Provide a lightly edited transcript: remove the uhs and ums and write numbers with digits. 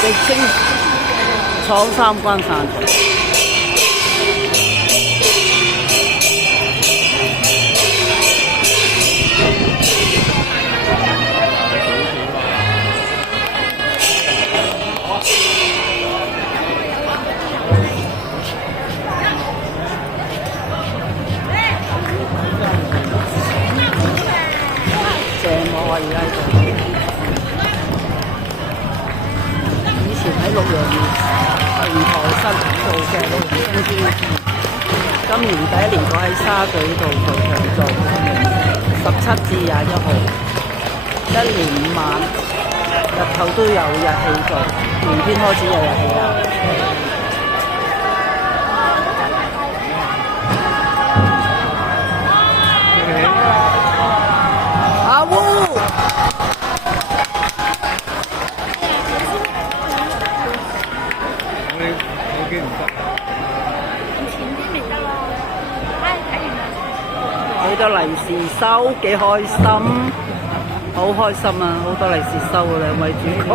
直稱闖三關散場。正我而家喺度。以前喺六陽平台室做嘅老師傅，今年第一年過喺沙咀度做長做，17至21號，1年5晚，日頭都有日戲做，明天開始有日戲啦。阿烏，我記唔得。前啲咪得咯，睇完啦。好多利是收，幾開心，好開心啊！好多利是收啊，兩位主角。